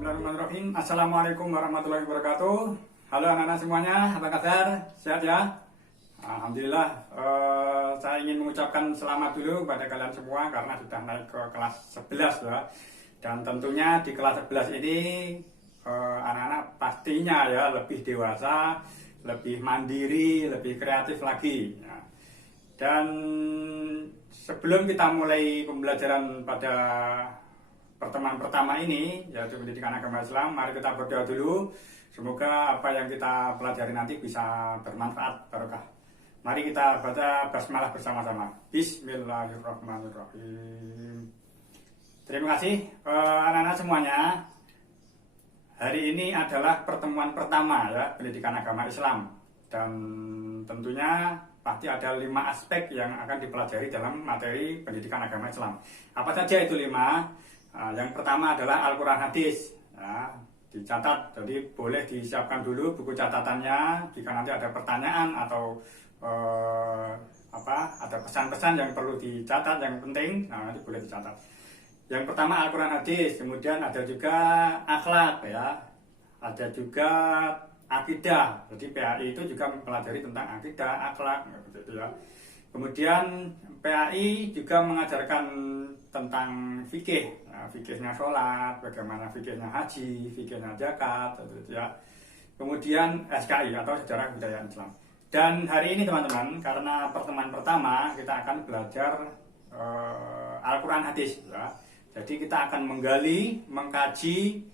Bismillahirrahmanirrahim. Assalamualaikum warahmatullahi wabarakatuh. Halo anak-anak semuanya, apa kabar? Sehat ya? Alhamdulillah. Saya ingin mengucapkan selamat dulu kepada kalian semua karena sudah naik ke kelas 11 ya. Dan tentunya di kelas 11 ini anak-anak pastinya ya lebih dewasa, lebih mandiri, lebih kreatif lagi ya. Dan sebelum kita mulai pembelajaran pada pertemuan pertama ini, yaitu pendidikan agama Islam, mari kita berdoa dulu. Semoga apa yang kita pelajari nanti bisa bermanfaat, barokah. Mari kita baca basmalah bersama-sama. Bismillahirrahmanirrahim. Terima kasih anak-anak semuanya. Hari ini adalah pertemuan pertama ya pendidikan agama Islam. Dan tentunya pasti ada 5 aspek yang akan dipelajari dalam materi pendidikan agama Islam. Apa saja itu 5? Yang pertama adalah Al-Quran Hadis ya, dicatat, jadi boleh disiapkan dulu buku catatannya jika nanti ada pertanyaan atau ada pesan-pesan yang perlu dicatat yang penting, nanti boleh dicatat. Yang pertama Al-Quran Hadis, kemudian ada juga akhlak ya, ada juga akidah, jadi PAI itu juga mempelajari tentang akidah, akhlak gitu ya. Kemudian PAI juga mengajarkan tentang fikih, fikihnya sholat, bagaimana fikihnya haji, fikihnya zakat, gitu ya. Kemudian SKI atau sejarah budaya Islam. Dan hari ini teman-teman, karena pertemuan pertama kita akan belajar Al-Quran Hadis ya. Jadi kita akan menggali, mengkaji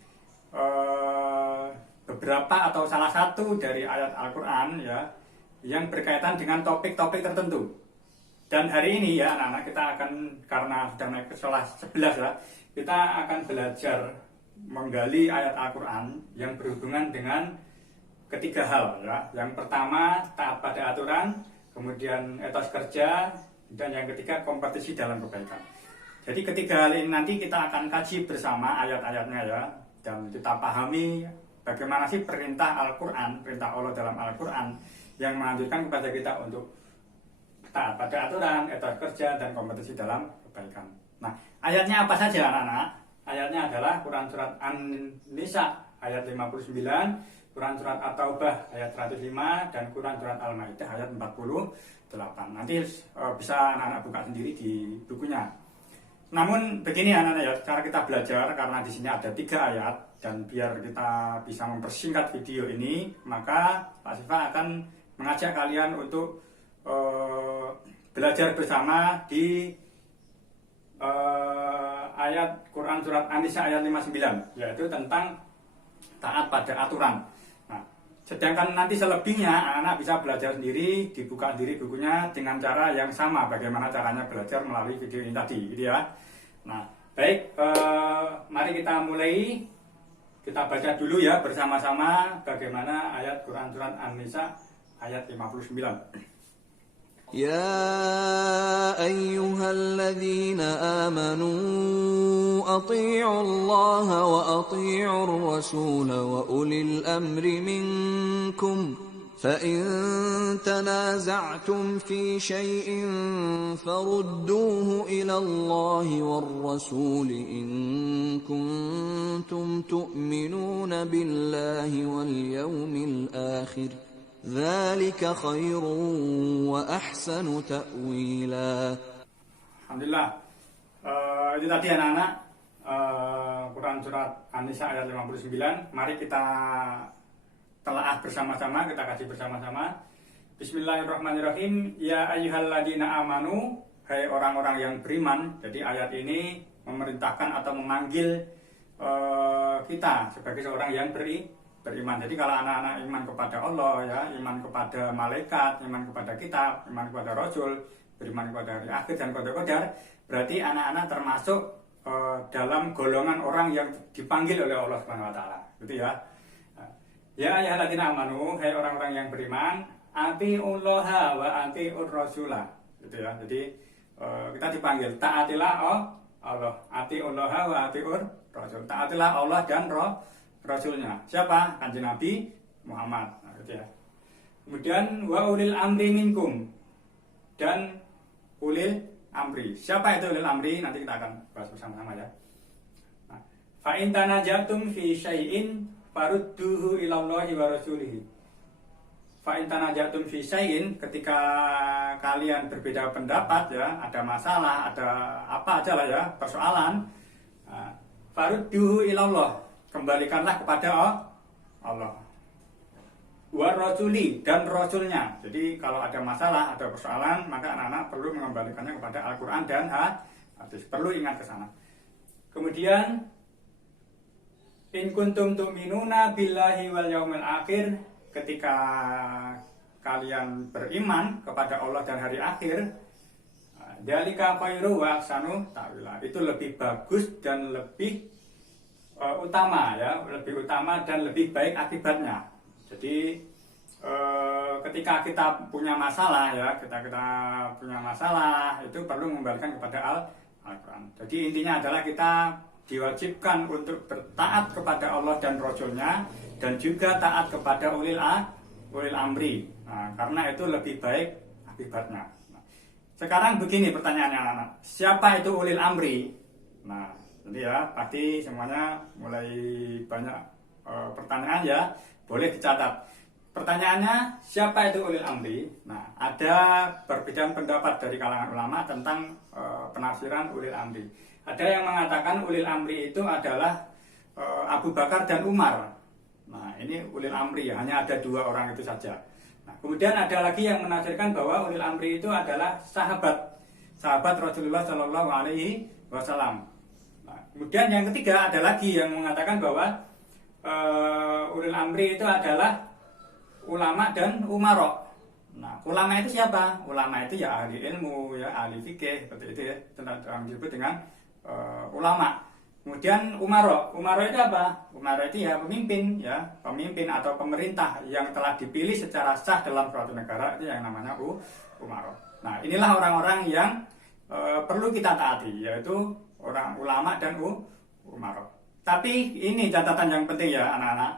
beberapa atau salah satu dari ayat Al-Quran ya yang berkaitan dengan topik-topik tertentu. Dan hari ini ya anak-anak kita akan, karena sudah naik ke kelas 11 ya, kita akan belajar menggali ayat Al-Quran yang berhubungan dengan ketiga hal ya. Yang pertama taat pada aturan, kemudian etos kerja, dan yang ketiga kompetisi dalam kebaikan. Jadi ketiga hal ini nanti kita akan kaji bersama ayat-ayatnya ya, dan kita pahami bagaimana sih perintah Al-Quran, perintah Allah dalam Al-Quran yang menganjurkan kepada kita untuk taat pada aturan, etos kerja, dan kompetisi dalam kebaikan. Nah, ayatnya apa saja anak-anak? Ayatnya adalah Quran Surat An-Nisa ayat 59, Quran Surat At-Taubah ayat 105, dan Quran Surat Al-Maidah ayat 48. Nanti bisa anak-anak buka sendiri di bukunya. Namun begini anak-anak ya, cara kita belajar, karena di sini ada 3 ayat, dan biar kita bisa mempersingkat video ini, maka Pak Siva akan mengajak kalian untuk belajar bersama di ayat Quran Surat An-Nisa ayat 59, yaitu tentang taat pada aturan. Nah, sedangkan nanti selebihnya anak-anak bisa belajar sendiri, dibuka sendiri bukunya dengan cara yang sama, bagaimana caranya belajar melalui video ini tadi gitu ya. Nah, baik, mari kita mulai. Kita baca dulu ya bersama-sama bagaimana ayat Quran Surat An-Nisa ayat 59. يا أيها الذين آمنوا أطيعوا الله وأطيعوا الرسول وأولي الأمر منكم فإن تنازعتم في شيء فردوه إلى الله والرسول إن كنتم تؤمنون بالله واليوم الآخر ذلك خير وأحسن تأويلا. Alhamdulillah. Itu tadi anak-anak Quran Surat An-Nisa ayat 59. Mari kita telaah bersama-sama, kita kaji bersama-sama. Bismillahirrahmanirrahim. Ya ayyuhalladzina amanu, hai orang-orang yang beriman. Jadi ayat ini memerintahkan atau memanggil kita sebagai seorang yang beriman. Jadi kalau anak-anak iman kepada Allah ya, iman kepada malaikat, iman kepada kitab, iman kepada rasul, beriman kepada hari akhir dan qadar, berarti anak-anak termasuk dalam golongan orang yang dipanggil oleh Allah Subhanahu wa taala. Gitu ya. Ya ayyuhalladzina amanu, hai orang-orang yang beriman, atiullaha wa atiur rasulah. Gitu ya. Jadi kita dipanggil taatilah Allah, atiullaha wa atiur rasul. Taatilah Allah dan Rasulnya. Siapa? Kanjeng Nabi Muhammad. Nah, gitu ya. Kemudian wa ulil amri minkum, dan ulil amri. Siapa itu ulil amri? Nanti kita akan bahas bersama-sama ya. Nah, Fa in tanajatum fi syai'in farudduhu ilallahi wa rasulihi. Fa in tanajatum fi syai'in, ketika kalian berbeda pendapat ya, ada masalah, ada apa aja lah ya, persoalan, farudduhu ilallah, kembalikanlah kepada Allah. Wa rasuli, dan rasulnya. Jadi kalau ada masalah, ada persoalan, maka anak-anak perlu mengembalikannya kepada Al-Quran dan hadis. Perlu ingat ke sana. Kemudian in kuntum tu'minuna billahi wal yaumil akhir, ketika kalian beriman kepada Allah dan hari akhir, dzalika khairu wa ahsanu ta'wila, itu lebih bagus dan lebih utama ya, lebih utama dan lebih baik akibatnya. Jadi ketika kita punya masalah ya, kita punya masalah itu perlu mengembalikan kepada Al-Quran. Jadi intinya adalah kita diwajibkan untuk bertaat kepada Allah dan Rasulnya, dan juga taat kepada ulil amri. Nah, karena itu lebih baik akibatnya. Nah, sekarang begini pertanyaannya anak-anak, siapa itu ulil amri? Nah, jadi ya pasti semuanya mulai banyak pertanyaan ya, boleh dicatat. Pertanyaannya, siapa itu ulil amri? Nah, ada perbedaan pendapat dari kalangan ulama tentang penafsiran ulil amri. Ada yang mengatakan ulil amri itu adalah Abu Bakar dan Umar. Nah, ini ulil amri ya, hanya ada dua orang itu saja. Nah, kemudian ada lagi yang menafsirkan bahwa ulil amri itu adalah sahabat Rasulullah Shallallahu Alaihi Wasallam. Nah, kemudian yang ketiga ada lagi yang mengatakan bahwa ulil amri itu adalah ulama dan umarok. Nah, ulama itu siapa? Ulama itu ya ahli ilmu, ya ahli fikih, seperti itu ya, tentang disebut dengan ulama. Kemudian umarok itu apa? Umarok itu ya pemimpin atau pemerintah yang telah dipilih secara sah dalam suatu negara, itu yang namanya umarok. Nah, inilah orang-orang yang perlu kita taati, yaitu orang ulama dan umarok. Tapi ini catatan yang penting ya anak-anak.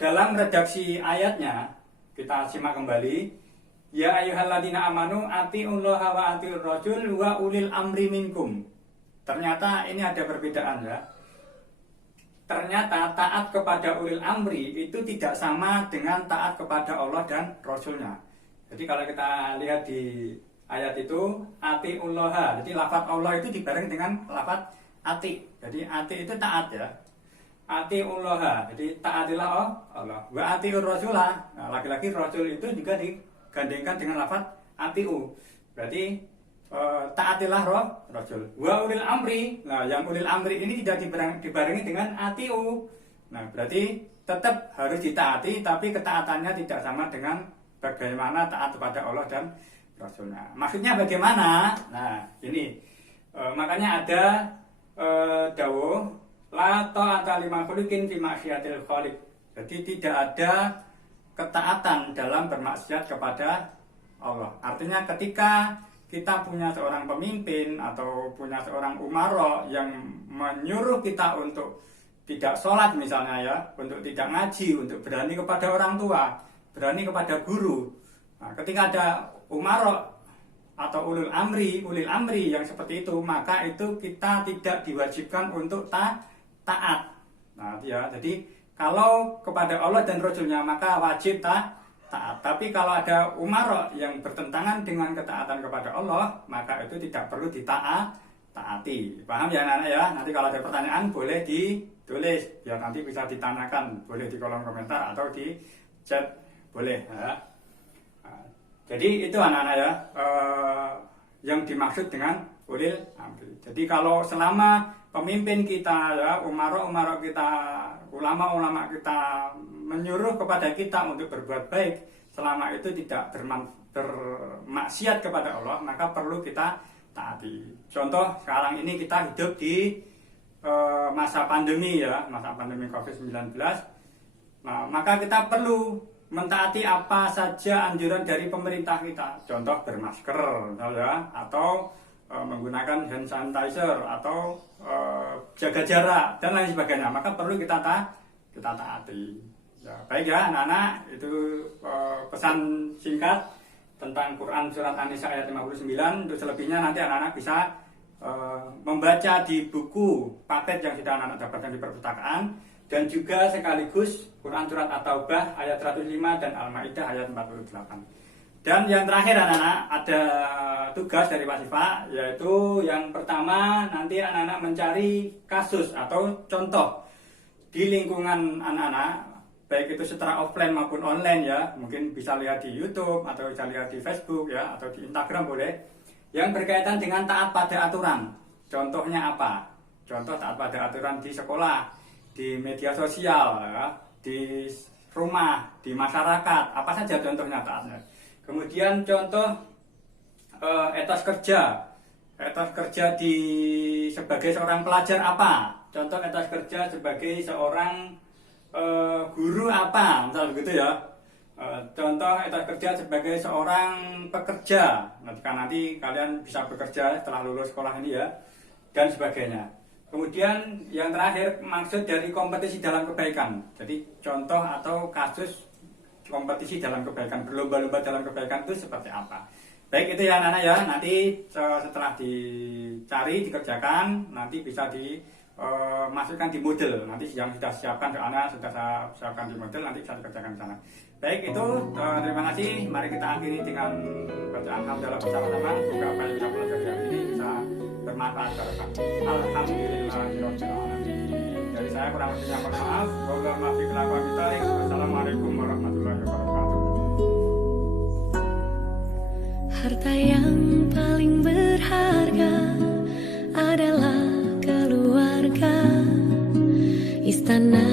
Dalam redaksi ayatnya kita simak kembali, ya ayyuhalladzina amanu atiullaha wa atiur rasul wa ulil amri minkum. Ternyata ini ada perbedaan ya. Ternyata taat kepada ulil amri itu tidak sama dengan taat kepada Allah dan Rasulnya. Jadi kalau kita lihat di ayat itu atiullaha, jadi lafaz Allah itu dibarengi dengan lafaz ati. Jadi ati itu taat ya. Atiullaha, jadi taatilah Allah. Wa atiur rasulah. Nah, laki-laki rasul itu juga digandengkan dengan lafaz atiu. Berarti taatilah rasul. Wa ulil amri. Nah, yang ulil amri ini tidak dibarengi dengan atiu. Nah, berarti tetap harus ditaati, tapi ketaatannya tidak sama dengan bagaimana taat kepada Allah dan Rasulnya. Maksudnya bagaimana? Nah, ini makanya ada dawuh la ta'ata li makhluqin fi ma'siyatil khaliq. Jadi tidak ada ketaatan dalam bermaksiat kepada Allah. Artinya ketika kita punya seorang pemimpin atau punya seorang umaro yang menyuruh kita untuk tidak sholat misalnya ya, untuk tidak ngaji, untuk berani kepada orang tua, berani kepada guru. Nah, ketika ada umaro atau ulil amri yang seperti itu, maka itu kita tidak diwajibkan untuk taat. Nah, ya, jadi kalau kepada Allah dan Rasulnya maka wajib taat. Tapi kalau ada umaro yang bertentangan dengan ketaatan kepada Allah, maka itu tidak perlu ditaati. Paham ya anak-anak ya? Nanti kalau ada pertanyaan boleh ditulis, biar nanti bisa ditanyakan, boleh di kolom komentar atau di chat, boleh ya. Nah, jadi itu anak-anak ya, yang dimaksud dengan ulil amri. Jadi kalau selama pemimpin kita ya, umaro kita, ulama kita menyuruh kepada kita untuk berbuat baik, selama itu tidak bermaksiat kepada Allah, maka perlu kita taati. Contoh sekarang ini kita hidup di masa pandemi ya, masa pandemi COVID-19. Nah, maka kita perlu mentaati apa saja anjuran dari pemerintah kita. Contoh bermasker ya, atau menggunakan hand sanitizer, atau jaga jarak dan lain sebagainya. Maka perlu kita taati. Ya, baik ya anak-anak, itu pesan singkat tentang Quran surat An-Nisa ayat 59. Untuk selebihnya nanti anak-anak bisa membaca di buku paket yang sudah anak-anak dapatkan di perpustakaan, dan juga sekaligus Quran Surat At-Taubah ayat 105 dan Al-Maidah ayat 48. Dan yang terakhir anak-anak, ada tugas dari Pak Siva, yaitu yang pertama nanti anak-anak mencari kasus atau contoh di lingkungan anak-anak, baik itu secara offline maupun online ya, mungkin bisa lihat di YouTube atau bisa lihat di Facebook ya, atau di Instagram boleh, yang berkaitan dengan taat pada aturan. Contohnya apa? Contoh taat pada aturan di sekolah, di media sosial ya, di rumah, di masyarakat, apa saja contohnya taatnya. Kemudian contoh etos kerja. Etos kerja sebagai seorang pelajar apa? Contoh etos kerja sebagai seorang guru apa? Misal begitu ya. Contoh etos kerja sebagai seorang pekerja. Nanti kalian bisa bekerja setelah lulus sekolah ini ya, dan sebagainya. Kemudian yang terakhir, maksud dari kompetisi dalam kebaikan. Jadi contoh atau kasus kompetisi dalam kebaikan, berlomba-lomba dalam kebaikan itu seperti apa. Baik itu ya anak-anak ya, nanti setelah dicari, dikerjakan, nanti bisa dimasukkan di model. Nanti yang sudah siapkan soalnya sudah saya siapkan di model, nanti bisa dikerjakan di sana. Baik itu, terima kasih. Mari kita akhiri dengan bacaan hamdalah bersama-sama. Semoga apa yang kita pelajari hari ini bisa bermanfaat barokah. Alhamdulillahirobbilalamin. Dari saya kurang lebihnya mohon maaf. Wassalamualaikum warahmatullahi wabarakatuh. Harta yang paling berharga adalah keluarga. Istana